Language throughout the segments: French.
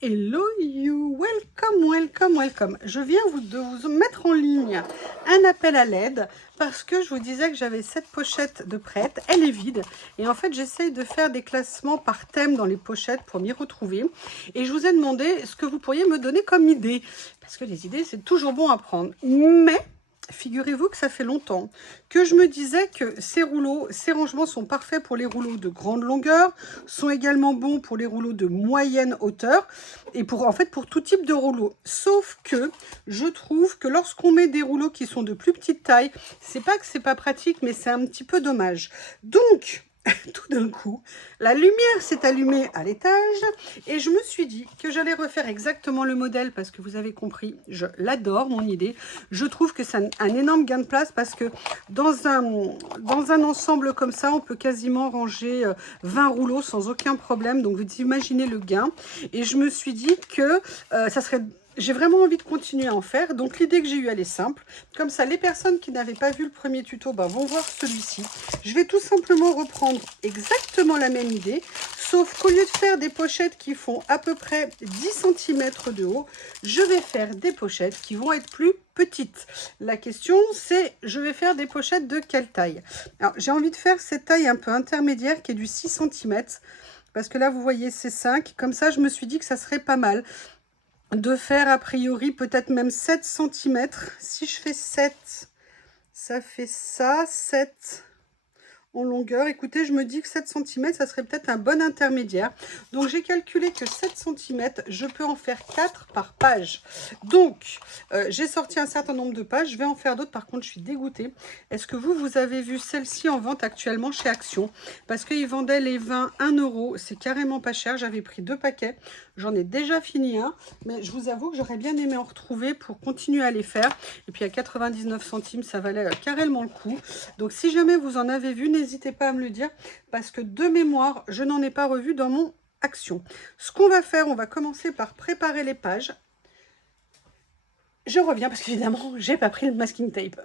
Hello you, welcome, welcome, welcome. Je viens de vous mettre en ligne un appel à l'aide parce que je vous disais que j'avais cette pochette de prête, elle est vide et en fait j'essaye de faire des classements par thème dans les pochettes pour m'y retrouver et je vous ai demandé ce que vous pourriez me donner comme idée parce que les idées c'est toujours bon à prendre, mais figurez-vous que ça fait longtemps que je me disais que ces rouleaux, ces rangements sont parfaits pour les rouleaux de grande longueur, sont également bons pour les rouleaux de moyenne hauteur et en fait pour tout type de rouleau. Sauf que je trouve que lorsqu'on met des rouleaux qui sont de plus petite taille, c'est pas que c'est pas pratique, mais c'est un petit peu dommage. Donc, tout d'un coup, la lumière s'est allumée à l'étage et je me suis dit que j'allais refaire exactement le modèle parce que vous avez compris, je l'adore mon idée. Je trouve que c'est un énorme gain de place parce que dans un ensemble comme ça, on peut quasiment ranger 20 rouleaux sans aucun problème. Donc vous imaginez le gain. Et je me suis dit que ça serait... J'ai vraiment envie de continuer à en faire. Donc l'idée que j'ai eue, elle est simple. Comme ça, les personnes qui n'avaient pas vu le premier tuto vont voir celui-ci. Je vais tout simplement reprendre exactement la même idée, sauf qu'au lieu de faire des pochettes qui font à peu près 10 cm de haut, je vais faire des pochettes qui vont être plus petites. La question, c'est je vais faire des pochettes de quelle taille? Alors, j'ai envie de faire cette taille un peu intermédiaire qui est du 6 cm. Parce que là, vous voyez, c'est 5. Comme ça, je me suis dit que ça serait pas mal de faire a priori peut-être même 7 cm. Si je fais 7, ça fait ça, 7 en longueur. Écoutez, je me dis que 7 cm, ça serait peut-être un bon intermédiaire. Donc, j'ai calculé que 7 cm, je peux en faire 4 par page. Donc, j'ai sorti un certain nombre de pages. Je vais en faire d'autres. Par contre, je suis dégoûtée. Est-ce que vous avez vu celle-ci en vente actuellement chez Action? Parce qu'ils vendaient les 20 1 €. C'est carrément pas cher. J'avais pris 2 paquets. J'en ai déjà fini un. Mais je vous avoue que j'aurais bien aimé en retrouver pour continuer à les faire. Et puis, à 99 centimes, ça valait carrément le coup. Donc, si jamais vous en avez vu, n'hésitez pas à me le dire parce que de mémoire, je n'en ai pas revu dans mon Action. Ce qu'on va faire, on va commencer par préparer les pages. Je reviens parce qu'évidemment, j'ai pas pris le masking tape.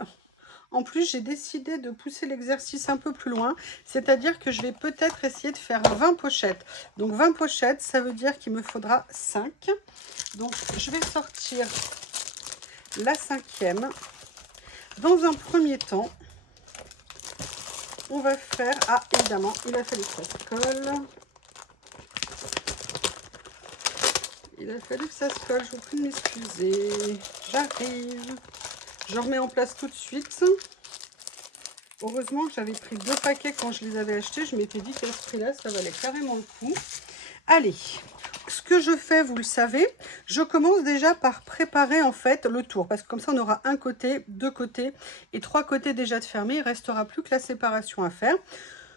En plus, j'ai décidé de pousser l'exercice un peu plus loin, c'est-à-dire que je vais peut-être essayer de faire 20 pochettes. Donc 20 pochettes, ça veut dire qu'il me faudra 5. Donc je vais sortir la 5e. Dans un premier temps, on va faire... Ah, évidemment, il a fallu que ça se colle. Il a fallu que ça se colle, je vous prie de m'excuser. J'arrive. Je remets en place tout de suite. Heureusement que j'avais pris 2 paquets quand je les avais achetés. Je m'étais dit qu'à ce prix-là, ça valait carrément le coup. Allez, ce que je fais, vous le savez, je commence déjà par préparer en fait le tour. Parce que comme ça, on aura un côté, 2 côtés et 3 côtés déjà de fermés. Il ne restera plus que la séparation à faire.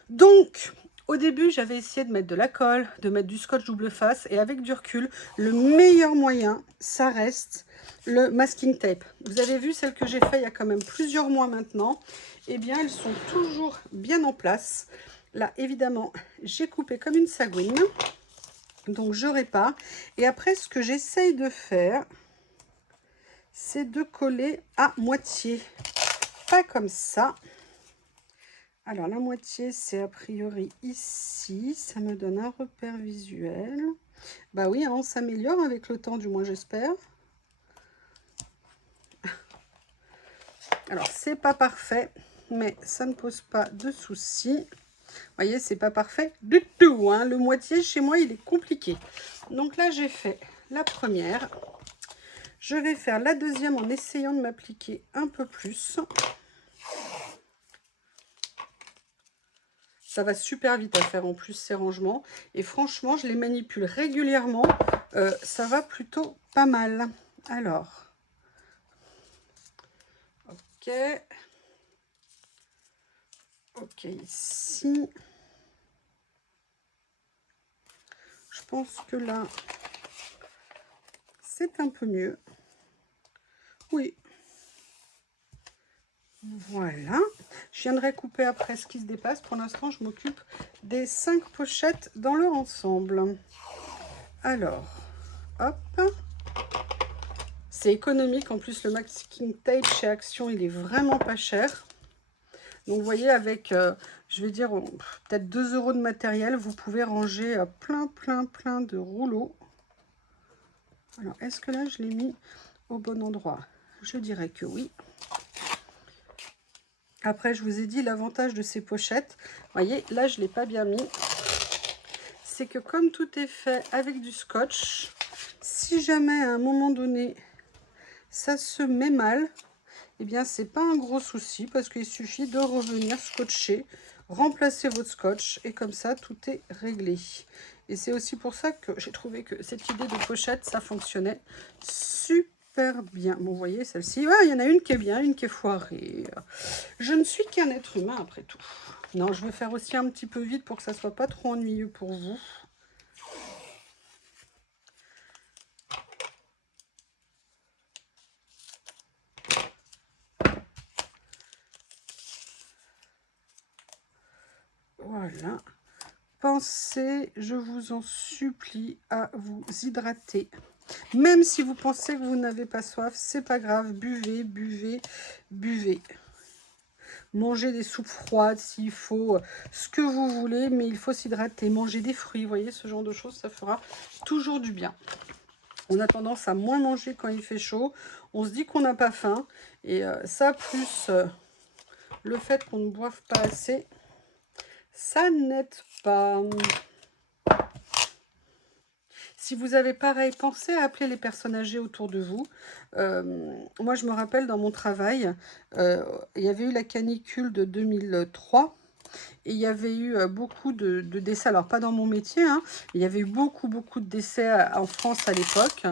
Donc, au début, j'avais essayé de mettre de la colle, de mettre du scotch double face. Et avec du recul, le meilleur moyen, ça reste le masking tape. Vous avez vu celle que j'ai fait il y a quand même plusieurs mois maintenant. Eh bien, elles sont toujours bien en place. Là, évidemment, j'ai coupé comme une sagouine. Donc, je répare. Et après, ce que j'essaye de faire, c'est de coller à moitié. Pas comme ça. Alors, la moitié, c'est a priori ici. Ça me donne un repère visuel. Bah oui, hein, on s'améliore avec le temps, du moins j'espère. Alors, c'est pas parfait, mais ça ne pose pas de soucis. Vous voyez, c'est pas parfait du tout. Hein. Le moitié, chez moi, il est compliqué. Donc là, j'ai fait la première. Je vais faire la deuxième en essayant de m'appliquer un peu plus. Ça va super vite à faire en plus ces rangements. Et franchement, je les manipule régulièrement. Ça va plutôt pas mal. Alors, ok. Ok, ici. Je pense que là, c'est un peu mieux. Oui. Voilà. Je viendrai couper après ce qui se dépasse. Pour l'instant, je m'occupe des 5 pochettes dans leur ensemble. Alors, hop. C'est économique. En plus, le masking tape chez Action, il est vraiment pas cher. Donc, vous voyez, avec, je vais dire, peut-être 2 € de matériel, vous pouvez ranger plein de rouleaux. Alors, est-ce que là, je l'ai mis au bon endroit? Je dirais que oui. Après, je vous ai dit l'avantage de ces pochettes. Vous voyez, là, je ne l'ai pas bien mis. C'est que comme tout est fait avec du scotch, si jamais à un moment donné, ça se met mal, eh bien, c'est pas un gros souci parce qu'il suffit de revenir scotcher, remplacer votre scotch et comme ça, tout est réglé. Et c'est aussi pour ça que j'ai trouvé que cette idée de pochette, ça fonctionnait super bien. Bon, vous voyez, celle-ci, il y en a une qui est bien, une qui est foirée. Je ne suis qu'un être humain après tout. Non, je vais faire aussi un petit peu vite pour que ça soit pas trop ennuyeux pour vous. Voilà. Pensez, je vous en supplie, à vous hydrater. Même si vous pensez que vous n'avez pas soif, c'est pas grave. Buvez, buvez, buvez. Mangez des soupes froides s'il faut, ce que vous voulez, mais il faut s'hydrater. Mangez des fruits, vous voyez, ce genre de choses, ça fera toujours du bien. On a tendance à moins manger quand il fait chaud. On se dit qu'on n'a pas faim. Et ça, plus le fait qu'on ne boive pas assez, ça n'aide pas. Si vous avez pareil, pensez à appeler les personnes âgées autour de vous. Moi, je me rappelle dans mon travail, il y avait eu la canicule de 2003. Et il y avait eu beaucoup de décès, alors pas dans mon métier, hein, il y avait eu beaucoup de décès en France à l'époque.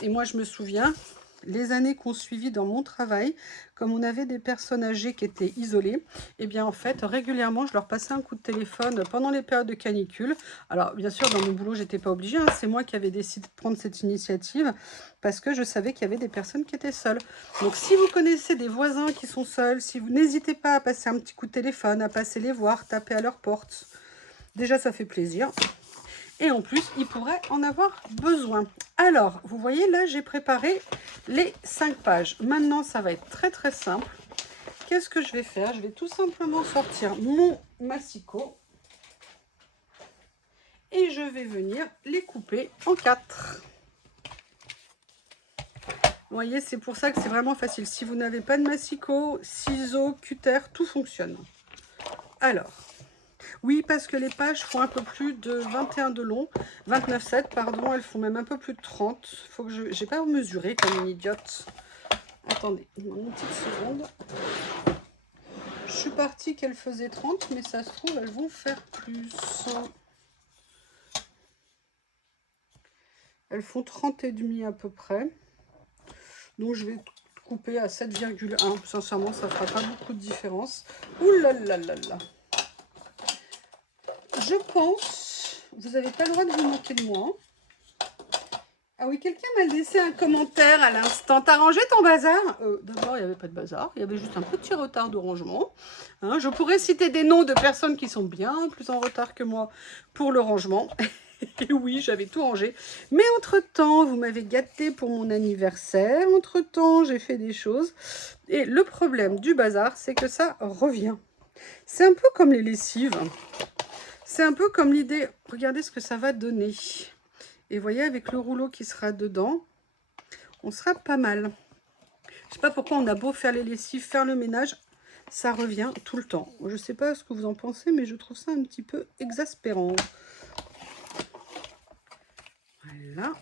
Et moi, je me souviens, les années qu'on suivit dans mon travail, comme on avait des personnes âgées qui étaient isolées, et bien en fait, régulièrement, je leur passais un coup de téléphone pendant les périodes de canicule. Alors, bien sûr, dans mon boulot, j'étais pas obligée, hein, c'est moi qui avais décidé de prendre cette initiative parce que je savais qu'il y avait des personnes qui étaient seules. Donc, si vous connaissez des voisins qui sont seuls, si vous n'hésitez pas à passer un petit coup de téléphone, à passer les voir, taper à leur porte, déjà, ça fait plaisir. Et en plus, ils pourraient en avoir besoin. Alors, vous voyez, là, j'ai préparé les 5 pages. Maintenant, ça va être très simple. Qu'est-ce que je vais faire? Je vais tout simplement sortir mon massicot et je vais venir les couper en 4. Vous voyez, c'est pour ça que c'est vraiment facile. Si vous n'avez pas de massicot, ciseaux, cutter, tout fonctionne. Alors, oui, parce que les pages font un peu plus de 21 de long, 29,7, pardon, elles font même un peu plus de 30. Faut que j'ai pas mesuré comme une idiote. Attendez, une petite seconde. Je suis partie qu'elles faisaient 30, mais ça se trouve, elles vont faire plus. Elles font 30 et demi à peu près. Donc, je vais couper à 7,1. Sincèrement, ça fera pas beaucoup de différence. Ouh là là là là. Je pense, vous n'avez pas le droit de vous moquer de moi. Ah oui, quelqu'un m'a laissé un commentaire à l'instant. T'as rangé ton bazar? D'abord, il n'y avait pas de bazar. Il y avait juste un petit retard de rangement. Hein, je pourrais citer des noms de personnes qui sont bien plus en retard que moi pour le rangement. Et oui, j'avais tout rangé. Mais entre-temps, vous m'avez gâté pour mon anniversaire. Entre-temps, j'ai fait des choses. Et le problème du bazar, c'est que ça revient. C'est un peu comme les lessives. C'est un peu comme l'idée. Regardez ce que ça va donner. Et voyez, avec le rouleau qui sera dedans, on sera pas mal. Je sais pas pourquoi on a beau faire les lessives, faire le ménage, ça revient tout le temps. Je sais pas ce que vous en pensez, mais je trouve ça un petit peu exaspérant. Voilà.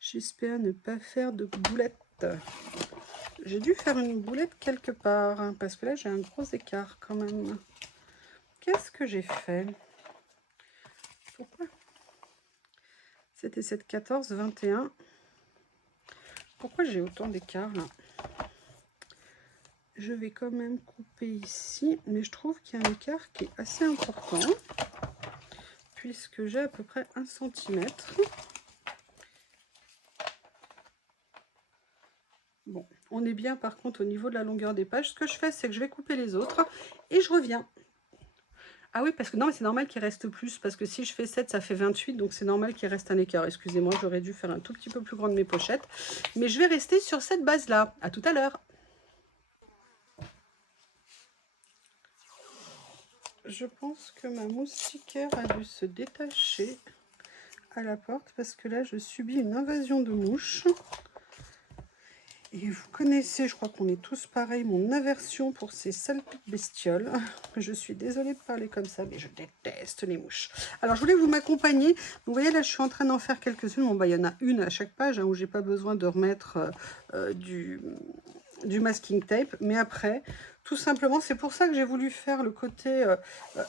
J'espère ne pas faire de boulettes. J'ai dû faire une boulette quelque part, hein, parce que là, j'ai un gros écart quand même. Qu'est-ce que j'ai fait? Pourquoi? C'était cette 14, 21. Pourquoi j'ai autant d'écart là? Je vais quand même couper ici, mais je trouve qu'il y a un écart qui est assez important, puisque j'ai à peu près 1 cm. Bon, on est bien par contre au niveau de la longueur des pages. Ce que je fais, c'est que je vais couper les autres et je reviens. Ah oui, parce que non, mais c'est normal qu'il reste plus, parce que si je fais 7, ça fait 28, donc c'est normal qu'il reste un écart. Excusez-moi, j'aurais dû faire un tout petit peu plus grand de mes pochettes. Mais je vais rester sur cette base-là. À tout à l'heure. Je pense que ma moustiquaire a dû se détacher. à la porte parce que là, je subis une invasion de mouches. Et vous connaissez, je crois qu'on est tous pareils, mon aversion pour ces sales bestioles. Je suis désolée de parler comme ça, mais je déteste les mouches. Alors, je voulais vous m'accompagner. Vous voyez, là, je suis en train d'en faire quelques-unes. Bon, bah, il y en a une à chaque page hein, où j'ai pas besoin de remettre du masking tape. Mais après, tout simplement, c'est pour ça que j'ai voulu faire le côté,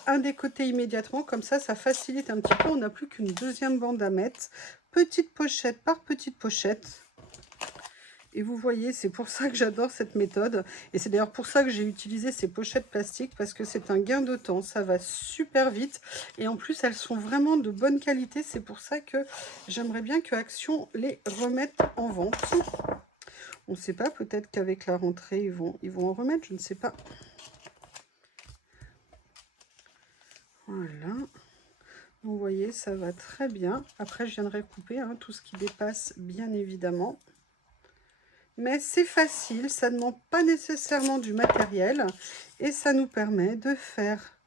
un des côtés immédiatement. Comme ça facilite un petit peu. On n'a plus qu'une deuxième bande à mettre. Petite pochette par petite pochette. Et vous voyez, c'est pour ça que j'adore cette méthode. Et c'est d'ailleurs pour ça que j'ai utilisé ces pochettes plastiques, parce que c'est un gain de temps. Ça va super vite. Et en plus, elles sont vraiment de bonne qualité. C'est pour ça que j'aimerais bien que Action les remette en vente. On ne sait pas, peut-être qu'avec la rentrée, ils vont en remettre, je ne sais pas. Voilà. Vous voyez, ça va très bien. Après, je viendrai couper hein, tout ce qui dépasse, bien évidemment. Mais c'est facile, ça ne demande pas nécessairement du matériel et ça nous permet de faire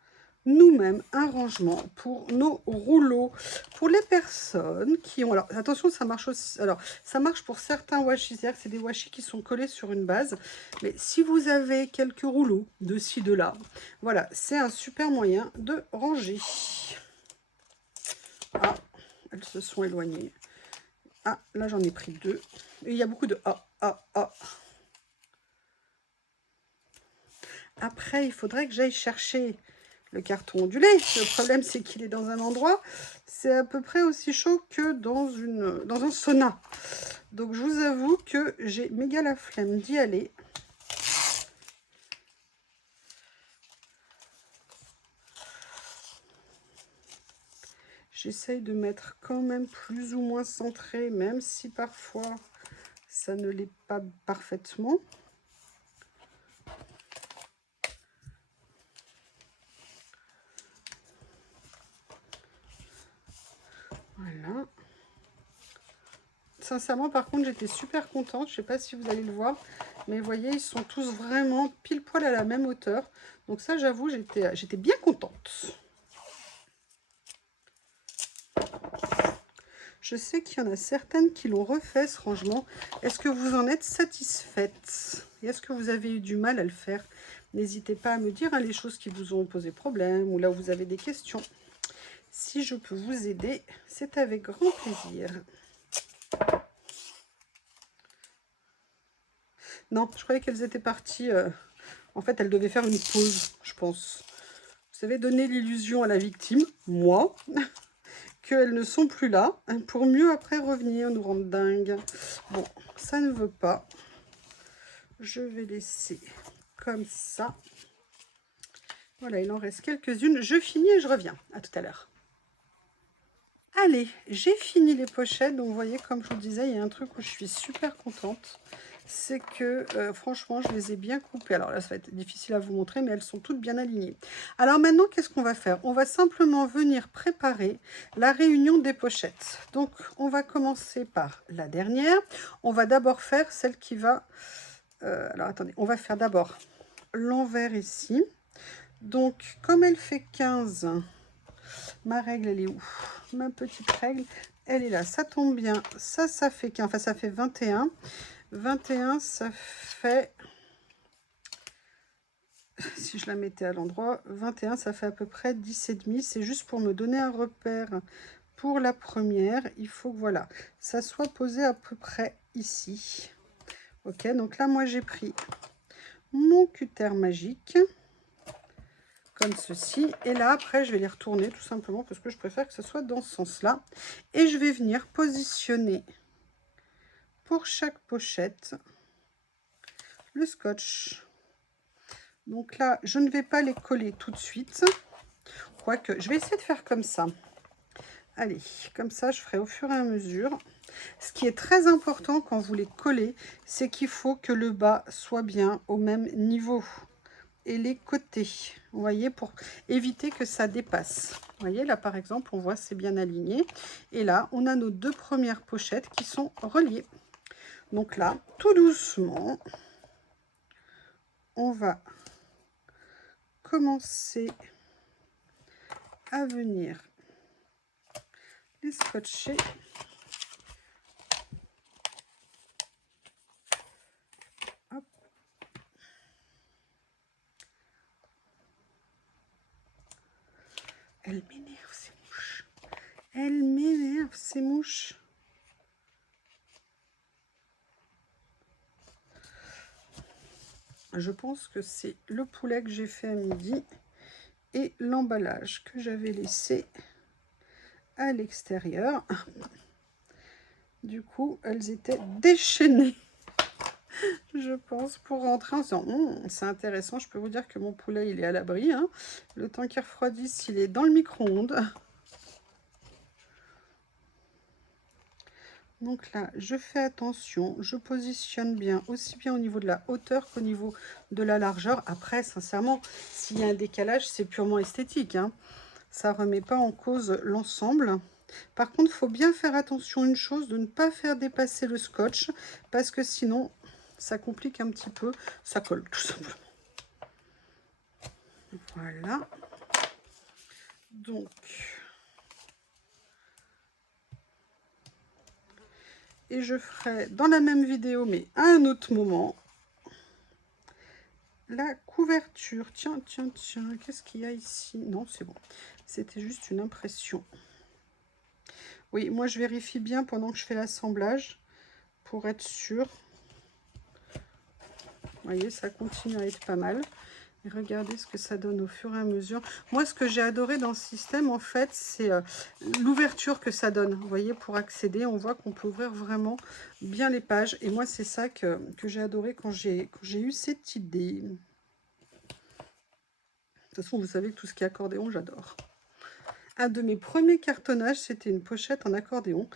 nous-mêmes un rangement pour nos rouleaux. Pour les personnes qui ont... Alors, attention, ça marche aussi... Alors, ça marche pour certains washi, c'est-à-dire que c'est des washi qui sont collés sur une base. Mais si vous avez quelques rouleaux de ci, de là, voilà, c'est un super moyen de ranger. Ah, elles se sont éloignées. Ah, là, j'en ai pris deux. Et il y a beaucoup de... Ah. Après, il faudrait que j'aille chercher le carton ondulé. Le problème, c'est qu'il est dans un endroit, c'est à peu près aussi chaud que dans un sauna. Donc, je vous avoue que j'ai méga la flemme d'y aller. J'essaye de mettre quand même plus ou moins centré, même si parfois, ça ne l'est pas parfaitement. Voilà. Sincèrement, par contre, j'étais super contente. Je ne sais pas si vous allez le voir. Mais vous voyez, ils sont tous vraiment pile poil à la même hauteur. Donc ça, j'avoue, j'étais bien contente. Je sais qu'il y en a certaines qui l'ont refait, ce rangement. Est-ce que vous en êtes satisfaite? Et est-ce que vous avez eu du mal à le faire? N'hésitez pas à me dire hein, les choses qui vous ont posé problème ou là où vous avez des questions. Si je peux vous aider, c'est avec grand plaisir. Non, je croyais qu'elles étaient parties. En fait, elles devaient faire une pause, je pense. Vous savez, donner l'illusion à la victime, moi, qu'elles ne sont plus là, pour mieux après revenir, nous rendre dingue. Bon, ça ne veut pas. Je vais laisser comme ça. Voilà, il en reste quelques-unes. Je finis et je reviens. À tout à l'heure. Allez, j'ai fini les pochettes. Donc, vous voyez, comme je vous disais, il y a un truc où je suis super contente. C'est que, franchement, je les ai bien coupées. Alors là, ça va être difficile à vous montrer, mais elles sont toutes bien alignées. Alors maintenant, qu'est-ce qu'on va faire? On va simplement venir préparer la réunion des pochettes. Donc, on va commencer par la dernière. On va d'abord faire celle qui va... alors, attendez, on va faire d'abord l'envers ici. Donc, comme elle fait 15... Ma règle, elle est où? Ma petite règle, elle est là. Ça tombe bien. Ça fait 15. Enfin, ça fait 21. 21, ça fait... Si je la mettais à l'endroit, 21, ça fait à peu près 10,5. C'est juste pour me donner un repère pour la première. Il faut que, voilà, ça soit posé à peu près ici. Ok, donc là, moi, j'ai pris mon cutter magique. Comme ceci. Et là, après, je vais les retourner tout simplement parce que je préfère que ce soit dans ce sens-là. Et je vais venir positionner pour chaque pochette le scotch. Donc là, je ne vais pas les coller tout de suite. Quoique, je vais essayer de faire comme ça. Allez, comme ça, je ferai au fur et à mesure. Ce qui est très important quand vous les collez, c'est qu'il faut que le bas soit bien au même niveau. Et les côtés, vous voyez, pour éviter que ça dépasse. Vous voyez, là, par exemple, on voit c'est bien aligné. Et là, on a nos deux premières pochettes qui sont reliées. Donc là, tout doucement, on va commencer à venir les scotcher. Hop. Elle m'énerve ces mouches. Elle m'énerve ces mouches. Je pense que c'est le poulet que j'ai fait à midi et l'emballage que j'avais laissé à l'extérieur. Du coup, elles étaient déchaînées, je pense, pour rentrer en disant c'est intéressant. Je peux vous dire que mon poulet, il est à l'abri. Hein. Le temps qu'il refroidisse, il est dans le micro-ondes. Donc là, je fais attention, je positionne bien, aussi bien au niveau de la hauteur qu'au niveau de la largeur. Après, sincèrement, s'il y a un décalage, c'est purement esthétique. Hein. Ça ne remet pas en cause l'ensemble. Par contre, il faut bien faire attention à une chose, de ne pas faire dépasser le scotch, parce que sinon, ça complique un petit peu, ça colle tout simplement. Voilà. Donc... Et je ferai dans la même vidéo, mais à un autre moment, la couverture. Tiens, tiens, tiens, qu'est-ce qu'il y a ici? Non, c'est bon. C'était juste une impression. Oui, moi, je vérifie bien pendant que je fais l'assemblage pour être sûre. Vous voyez, ça continue à être pas mal. Et regardez ce que ça donne au fur et à mesure. Moi, ce que j'ai adoré dans ce système, en fait, c'est l'ouverture que ça donne. Vous voyez, pour accéder, on voit qu'on peut ouvrir vraiment bien les pages. Et moi, c'est ça que j'ai adoré quand j'ai eu cette idée. De toute façon, vous savez que tout ce qui est accordéon, j'adore. Un de mes premiers cartonnages, c'était une pochette en accordéon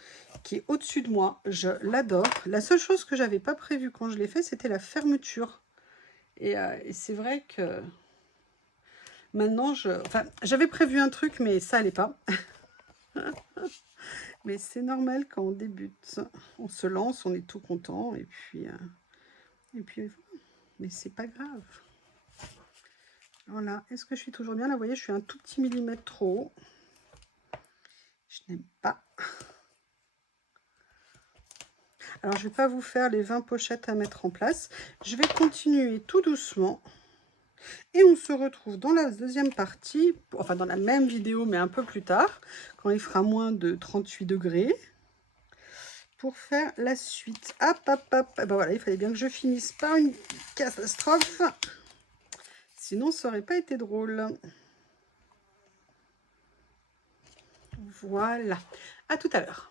qui est au-dessus de moi. Je l'adore. La seule chose que j'avais pas prévue quand je l'ai fait, c'était la fermeture. Et c'est vrai que maintenant, j'avais prévu un truc, mais ça allait pas. Mais c'est normal quand on débute. On se lance, on est tout content. Et puis mais c'est pas grave. Voilà. Est-ce que je suis toujours bien là? Vous voyez, je suis un tout petit millimètre trop haut. Je n'aime pas. Alors, je ne vais pas vous faire les 20 pochettes à mettre en place. Je vais continuer tout doucement. Et on se retrouve dans la deuxième partie, enfin dans la même vidéo, mais un peu plus tard, quand il fera moins de 38 degrés, pour faire la suite. Hop, hop, hop. Et ben voilà, il fallait bien que je finisse par une catastrophe. Sinon, ça n'aurait pas été drôle. Voilà. À tout à l'heure.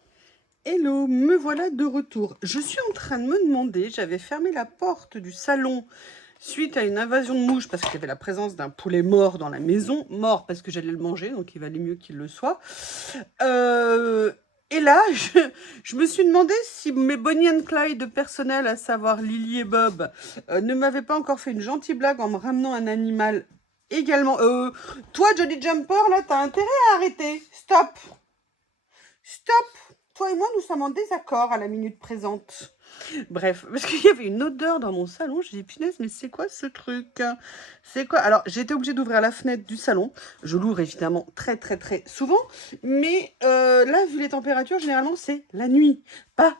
Hello, me voilà de retour. Je suis en train de me demander, j'avais fermé la porte du salon suite à une invasion de mouches parce qu'il y avait la présence d'un poulet mort dans la maison. Mort parce que j'allais le manger, donc il valait mieux qu'il le soit. Et là, je me suis demandé si mes Bonnie and Clyde de personnel, à savoir Lily et Bob, ne m'avaient pas encore fait une gentille blague en me ramenant un animal également. Toi, Jolly Jumper, là, t'as intérêt à arrêter. Stop. Stop. Toi et moi, nous sommes en désaccord à la minute présente. Bref, parce qu'il y avait une odeur dans mon salon. Je dis, punaise, mais c'est quoi ce truc? C'est quoi? Alors, j'ai été obligée d'ouvrir la fenêtre du salon. Je l'ouvre évidemment très, très, très souvent. Mais là, vu les températures, généralement, c'est la nuit, pas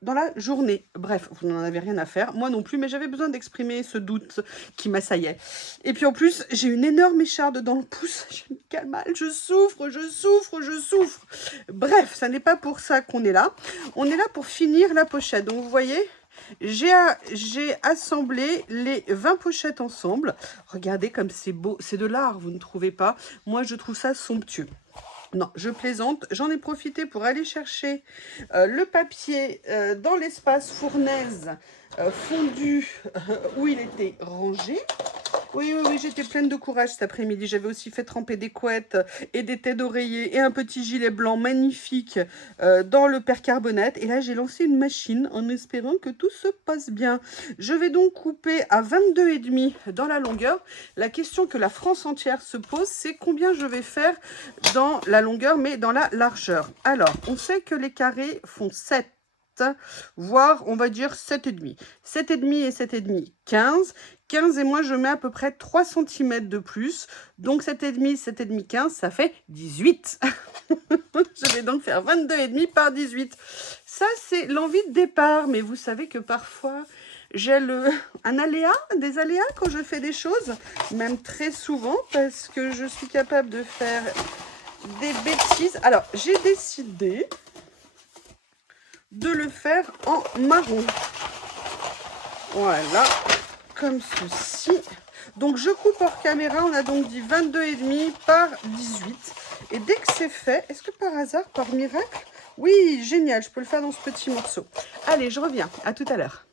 dans la journée. Bref, vous n'en avez rien à faire. Moi non plus, mais j'avais besoin d'exprimer ce doute qui m'assaillait. Et puis en plus, j'ai une énorme écharde dans le pouce. J'ai une quel mal. Je souffre, je souffre, je souffre. Bref, ça n'est pas pour ça qu'on est là. On est là pour finir la pochette. Donc, vous voyez, j'ai assemblé les 20 pochettes ensemble. Regardez comme c'est beau. C'est de l'art, vous ne trouvez pas? Moi, je trouve ça somptueux. Non, je plaisante. J'en ai profité pour aller chercher le papier dans l'espace fournaise fondu où il était rangé. Oui, oui, oui, j'étais pleine de courage cet après-midi. J'avais aussi fait tremper des couettes et des têtes d'oreiller et un petit gilet blanc magnifique dans le percarbonate. Et là, j'ai lancé une machine en espérant que tout se passe bien. Je vais donc couper à 22,5 dans la longueur. La question que la France entière se pose, c'est combien je vais faire dans la longueur, mais dans la largeur. Alors, on sait que les carrés font 7. voire on va dire 7,5. 7,5 et 7,5, 15. 15 et moi je mets à peu près 3 cm de plus. Donc 7,5, 7,5, 15, ça fait 18. Je vais donc faire 22,5 par 18. Ça, c'est l'envie de départ. Mais vous savez que parfois, j'ai des aléas quand je fais des choses. Même très souvent, parce que je suis capable de faire des bêtises. Alors, j'ai décidé de le faire en marron. Voilà, comme ceci. Donc, je coupe hors caméra. On a donc dit 22,5 par 18. Et dès que c'est fait, est-ce que par hasard, par miracle, oui, génial, je peux le faire dans ce petit morceau. Allez, je reviens. À tout à l'heure.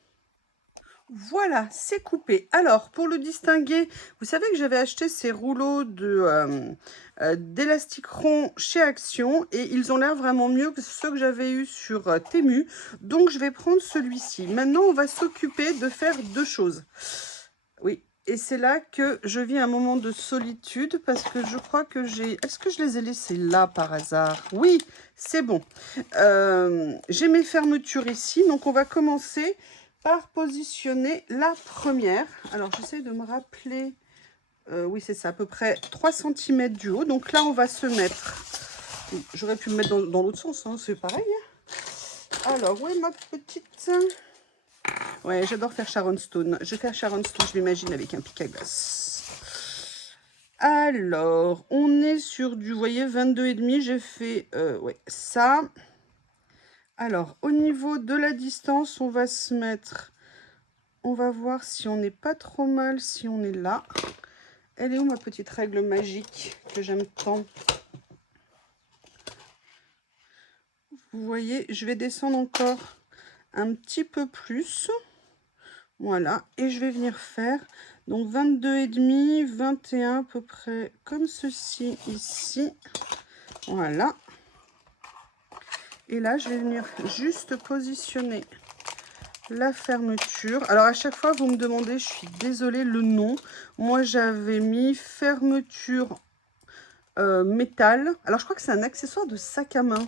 Voilà, c'est coupé. Alors, pour le distinguer, vous savez que j'avais acheté ces rouleaux d'élastique rond chez Action et ils ont l'air vraiment mieux que ceux que j'avais eu sur Temu. Donc, je vais prendre celui-ci. Maintenant, on va s'occuper de faire deux choses. Oui, et c'est là que je vis un moment de solitude parce que je crois que j'ai... Est-ce que je les ai laissés là par hasard? Oui, c'est bon. J'ai mes fermetures ici, donc on va commencer par positionner la première. Alors, j'essaie de me rappeler... oui, c'est ça, à peu près 3 cm du haut. Donc là, on va se mettre... J'aurais pu me mettre dans l'autre sens, hein, c'est pareil. Alors, où est ma petite... Ouais, j'adore faire Sharon Stone. Je vais faire Sharon Stone, je m'imagine, avec un pic à glace. Alors, on est sur du, vous voyez, 22,5. J'ai fait ouais, ça. Alors, au niveau de la distance, on va se mettre... On va voir si on n'est pas trop mal, si on est là. Elle est où ma petite règle magique que j'aime tant? Vous voyez, je vais descendre encore un petit peu plus. Voilà, et je vais venir faire donc 22,5, 21 à peu près comme ceci ici. Voilà. Et là, je vais venir juste positionner la fermeture. Alors à chaque fois, vous me demandez, je suis désolée, le nom. Moi, j'avais mis fermeture métal. Alors je crois que c'est un accessoire de sac à main.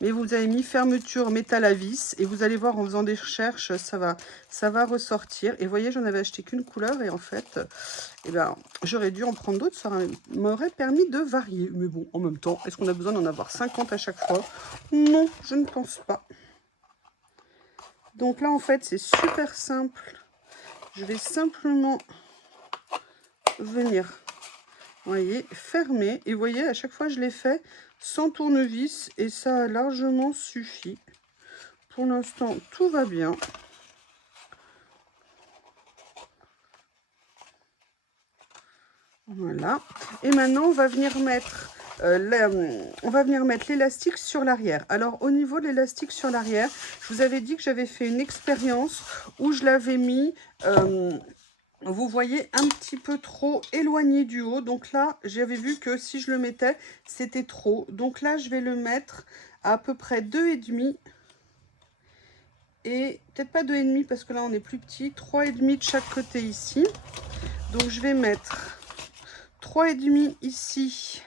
Mais vous avez mis fermeture métal à vis et vous allez voir en faisant des recherches, ça va ressortir. Et vous voyez, j'en avais acheté qu'une couleur et en fait, eh ben, j'aurais dû en prendre d'autres, ça m'aurait permis de varier. Mais bon, en même temps, est-ce qu'on a besoin d'en avoir 50 à chaque fois? Non, je ne pense pas. Donc là, en fait, c'est super simple. Je vais simplement venir, vous voyez, fermer. Et vous voyez, à chaque fois, je l'ai fait sans tournevis et ça a largement suffi. Pour l'instant, tout va bien. Voilà. Et maintenant, on va venir mettre l'élastique sur l'arrière. Alors, au niveau de l'élastique sur l'arrière, je vous avais dit que j'avais fait une expérience où je l'avais mis, vous voyez, un petit peu trop éloigné du haut. Donc là, j'avais vu que si je le mettais, c'était trop. Donc là, je vais le mettre à peu près 2,5. Et peut-être pas 2,5 parce que là, on est plus petit. 3,5 de chaque côté ici. Donc, je vais mettre 3,5 ici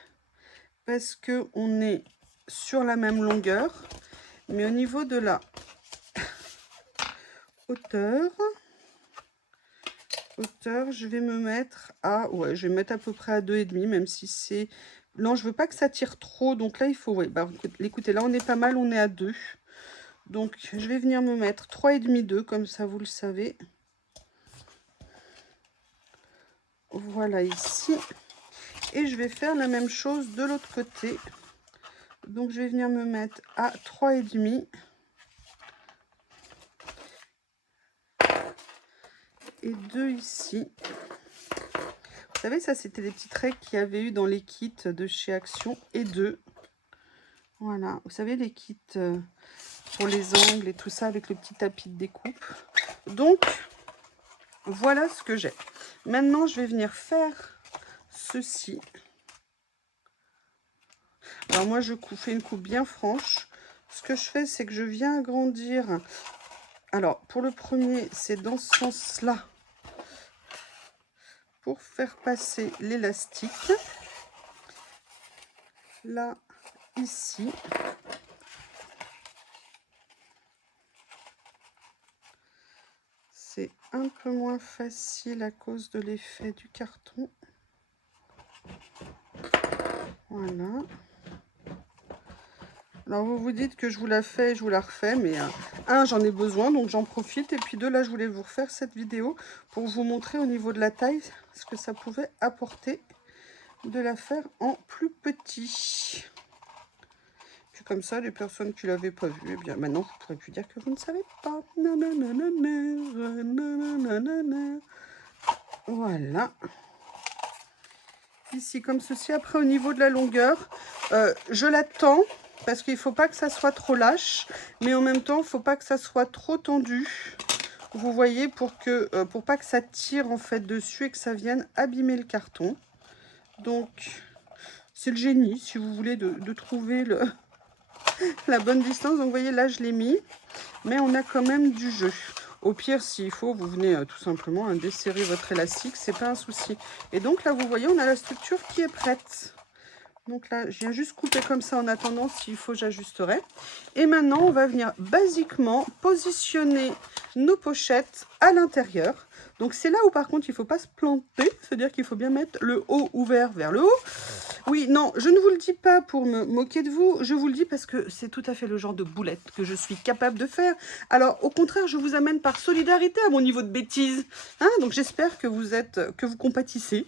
parce que on est sur la même longueur, mais au niveau de la hauteur, je vais me mettre à, ouais, je vais mettre à peu près à 2,5, même si c'est, non, je veux pas que ça tire trop, donc là il faut, ouais, bah, écoutez, là on est pas mal, on est à 2, donc je vais venir me mettre 3,5, 2, comme ça vous le savez. Voilà ici. Et je vais faire la même chose de l'autre côté. Donc, je vais venir me mettre à 3,5. Et 2 ici. Vous savez, ça, c'était les petites règles qu'il y avait eu dans les kits de chez Action. Et 2. Voilà. Vous savez, les kits pour les angles et tout ça avec le petit tapis de découpe. Donc, voilà ce que j'ai. Maintenant, je vais venir faire ceci. Alors moi, je fais une coupe bien franche. Ce que je fais, c'est que je viens agrandir. Alors, pour le premier, c'est dans ce sens-là. Pour faire passer l'élastique. Là, ici. c'est un peu moins facile à cause de l'effet du carton. Voilà. Alors vous vous dites que je vous la fais, je vous la refais, mais j'en ai besoin, donc j'en profite. Et puis là, je voulais vous refaire cette vidéo pour vous montrer au niveau de la taille ce que ça pouvait apporter de la faire en plus petit. Puis comme ça, les personnes qui ne l'avaient pas vu, eh bien maintenant, vous ne pourrez plus dire que vous ne savez pas. Voilà. Ici, comme ceci. Après, au niveau de la longueur, je l'attends. Parce qu'il ne faut pas que ça soit trop lâche, mais en même temps, il ne faut pas que ça soit trop tendu. Vous voyez, pour pas que ça tire en fait dessus et que ça vienne abîmer le carton. Donc, c'est le génie, si vous voulez, de trouver la bonne distance. Donc, vous voyez, là, je l'ai mis, mais on a quand même du jeu. Au pire, s'il faut, vous venez tout simplement desserrer votre élastique, c'est pas un souci. Et donc, là, vous voyez, on a la structure qui est prête. Donc là, je viens juste couper comme ça en attendant, s'il faut, j'ajusterai. Et maintenant, on va venir basiquement positionner nos pochettes à l'intérieur. Donc c'est là où par contre, il ne faut pas se planter, c'est-à-dire qu'il faut bien mettre le haut ouvert vers le haut. Oui, non, je ne vous le dis pas pour me moquer de vous, je vous le dis parce que c'est tout à fait le genre de boulette que je suis capable de faire. Alors, au contraire, je vous amène par solidarité à mon niveau de bêtise. Hein, donc j'espère que vous compatissez.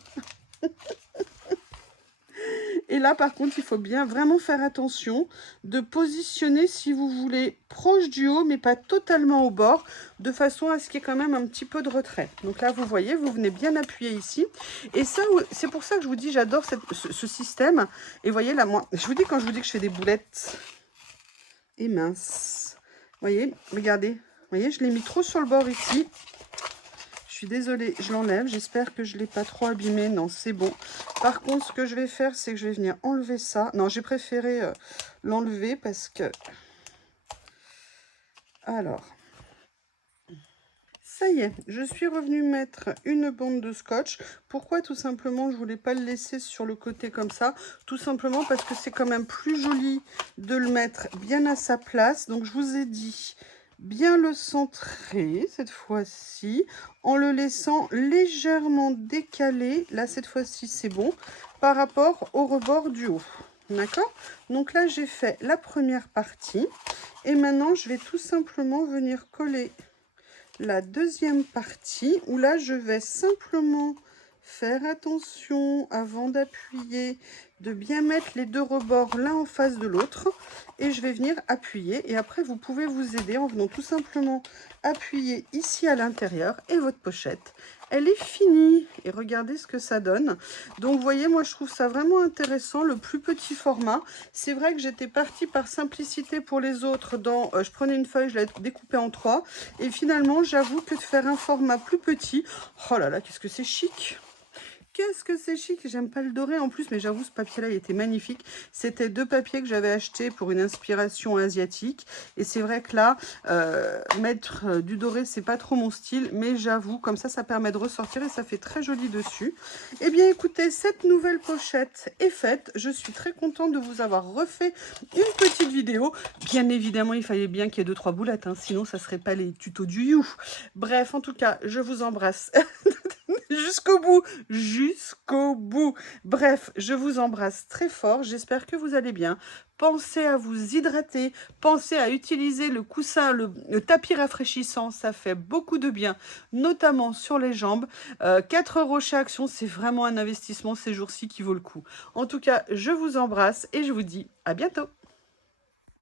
Et là, par contre, il faut bien vraiment faire attention de positionner, si vous voulez, proche du haut, mais pas totalement au bord, de façon à ce qu'il y ait quand même un petit peu de retrait. Donc là, vous voyez, vous venez bien appuyer ici. Et ça, c'est pour ça que je vous dis, j'adore ce système. Et voyez, là, moi, je vous dis, quand je vous dis que je fais des boulettes et minces, vous voyez, regardez, vous voyez, je l'ai mis trop sur le bord ici. Je suis désolée, je l'enlève. J'espère que je ne l'ai pas trop abîmé. Non, c'est bon. Par contre, ce que je vais faire, c'est que je vais venir enlever ça. Non, j'ai préféré l'enlever parce que... Alors, ça y est, je suis revenue mettre une bande de scotch. Pourquoi? Tout simplement, je voulais pas le laisser sur le côté comme ça. Tout simplement parce que c'est quand même plus joli de le mettre bien à sa place. Donc, je vous ai dit... bien le centrer cette fois-ci en le laissant légèrement décalé, là cette fois-ci c'est bon, par rapport au rebord du haut, d'accord? Donc là j'ai fait la première partie et maintenant je vais tout simplement venir coller la deuxième partie où là je vais simplement faire attention avant d'appuyer, de bien mettre les deux rebords l'un en face de l'autre et je vais venir appuyer et après vous pouvez vous aider en venant tout simplement appuyer ici à l'intérieur et votre pochette elle est finie et regardez ce que ça donne. Donc vous voyez, moi je trouve ça vraiment intéressant, le plus petit format. C'est vrai que j'étais partie par simplicité pour les autres dans je prenais une feuille, je la découpais en 3 et finalement j'avoue que de faire un format plus petit, oh là là, qu'est-ce que c'est chic! Qu'est-ce que c'est chic, j'aime pas le doré en plus, mais j'avoue ce papier-là, il était magnifique. C'était 2 papiers que j'avais achetés pour une inspiration asiatique. Et c'est vrai que là, mettre du doré, c'est pas trop mon style, mais j'avoue, comme ça permet de ressortir et ça fait très joli dessus. Eh bien, écoutez, cette nouvelle pochette est faite. Je suis très contente de vous avoir refait une petite vidéo. Bien évidemment, il fallait bien qu'il y ait 2-3 boulettes, hein, sinon ça serait pas les tutos du You. Bref, en tout cas, je vous embrasse. Jusqu'au bout, jusqu'au bout. Bref, je vous embrasse très fort. J'espère que vous allez bien. Pensez à vous hydrater. Pensez à utiliser le coussin, le tapis rafraîchissant. Ça fait beaucoup de bien, notamment sur les jambes. 4 € chez Action, c'est vraiment un investissement ces jours-ci qui vaut le coup. En tout cas, je vous embrasse et je vous dis à bientôt.